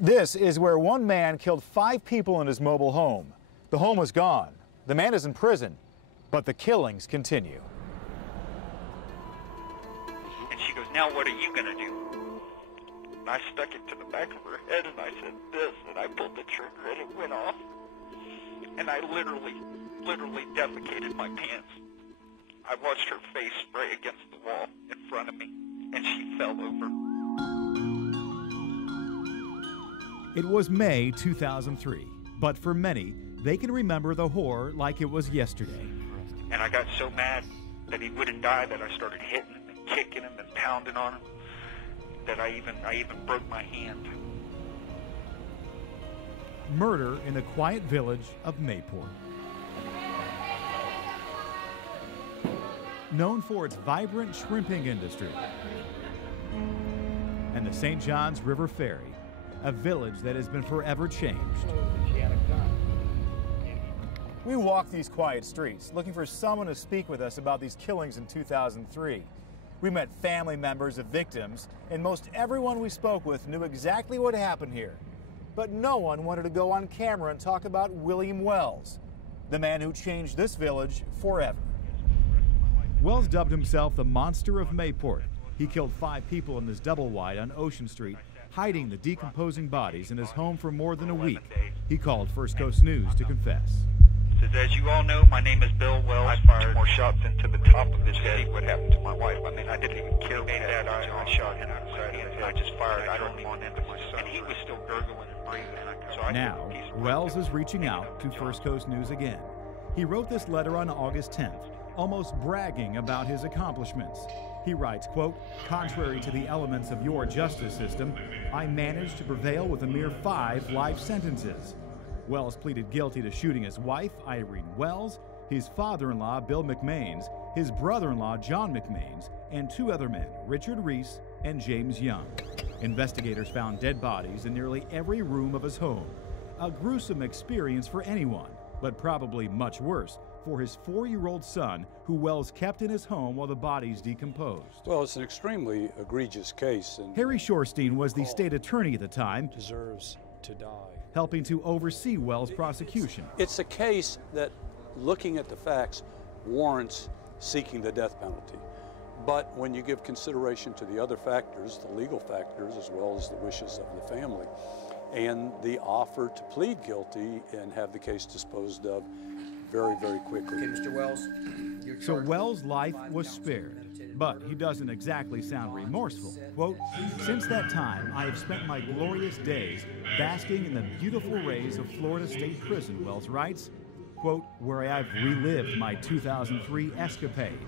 This is where one man killed 5 people in his mobile home. The home is gone. The man is in prison, but the killings continue. And she goes, "Now what are you going to do?" And I stuck it to the back of her head and I said this, and I pulled the trigger and it went off. And I literally defecated my pants. I watched her face spray against the wall in front of me, and she fell over. It was May 2003, but for many, they can remember the horror like it was yesterday. And I got so mad that he wouldn't die that I started hitting him and kicking him and pounding on him that I even broke my hand. Murder in the quiet village of Mayport. Known for its vibrant shrimping industry, and the St. Johns River Ferry, a village that has been forever changed. We walk these quiet streets looking for someone to speak with us about these killings in 2003. We met family members of victims, and most everyone we spoke with knew exactly what happened here. But no one wanted to go on camera and talk about William Wells, the man who changed this village forever. Wells dubbed himself the Monster of Mayport. He killed 5 people in this double wide on Ocean Street, hiding the decomposing bodies in his home for more than a week. He called First Coast News to confess. Says, "As you all know, my name is Bill Wells. I fired 2 more shots into the top of his head. What happened to my wife? I mean, I didn't even kill him. I shot him outside of his head. I just fired. I don't want into my son. And he was still gurgling and breathing. So now, Wells is reaching out to First Coast News again. He wrote this letter on August 10th, almost bragging about his accomplishments. He writes, quote, "Contrary to the elements of your justice system, I managed to prevail with a mere 5 life sentences." Wells pleaded guilty to shooting his wife, Irene Wells, his father-in-law, Bill McMains, his brother-in-law, John McMains, and 2 other men, Richard Reese and James Young. Investigators found dead bodies in nearly every room of his home. A gruesome experience for anyone, but probably much worse for his 4-year-old son, who Wells kept in his home while the bodies decomposed. Well, it's an extremely egregious case. And Harry Shorstein was the state attorney at the time, deserves to die, helping to oversee Wells' prosecution. It's a case that, looking at the facts, warrants seeking the death penalty. But when you give consideration to the other factors, the legal factors, as well as the wishes of the family, and the offer to plead guilty and have the case disposed of very, very quickly. Okay, Mr. Wells. So Wells' life was spared, but he doesn't exactly sound remorseful. Quote, "Since that time, I have spent my glorious days basking in the beautiful rays of Florida State Prison," Wells writes, quote, "where I've relived my 2003 escapade.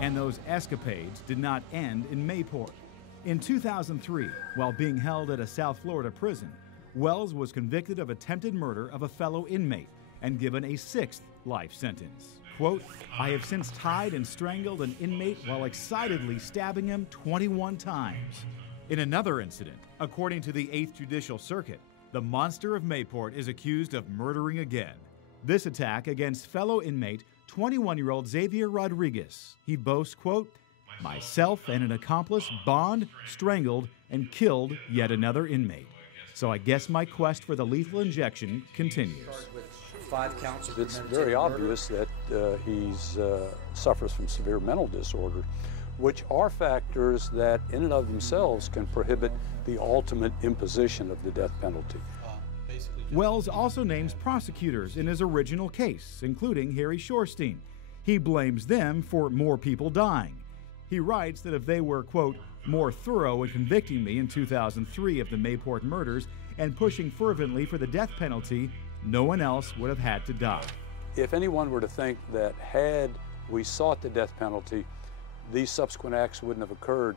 And those escapades did not end in Mayport. In 2003, while being held at a South Florida prison, Wells was convicted of attempted murder of a fellow inmate and given a 6th life sentence. Quote, "I have since tied and strangled an inmate while excitedly stabbing him 21 times. In another incident, according to the 8th Judicial Circuit, the Monster of Mayport is accused of murdering again. This attack against fellow inmate 21-year-old Xavier Rodriguez. He boasts, quote, "Myself and an accomplice bombed, strangled, and killed yet another inmate. So I guess my quest for the lethal injection continues." 5 counts of It's premeditated very murder. obvious that he suffers from severe mental disorder, which are factors that in and of themselves can prohibit the ultimate imposition of the death penalty. Wells also names prosecutors in his original case, including Harry Shorstein. He blames them for more people dying. He writes that if they were, quote, "more thorough in convicting me in 2003 of the Mayport murders and pushing fervently for the death penalty, no one else would have had to die." If anyone were to think that had we sought the death penalty, these subsequent acts wouldn't have occurred,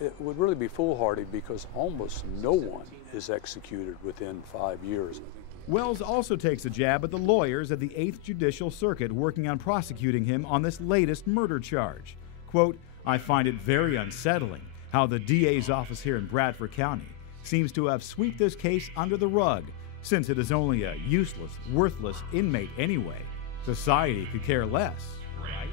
it would really be foolhardy, because almost no one is executed within 5 years. Wells also takes a jab at the lawyers of the 8th Judicial Circuit working on prosecuting him on this latest murder charge. Quote, "I find it very unsettling how the DA's office here in Bradford County seems to have swept this case under the rug, since it is only a useless, worthless inmate anyway. Society could care less, right?"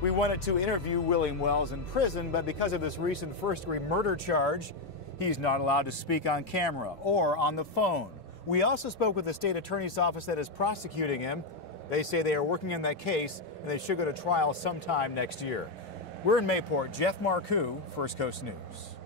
We wanted to interview William Wells in prison, but because of this recent first-degree murder charge, He's not allowed to speak on camera or on the phone. We also spoke with the state attorney's office that is prosecuting him. They say they are working on that case and they should go to trial sometime next year. We're in Mayport. Jeff Marcoux, First Coast News.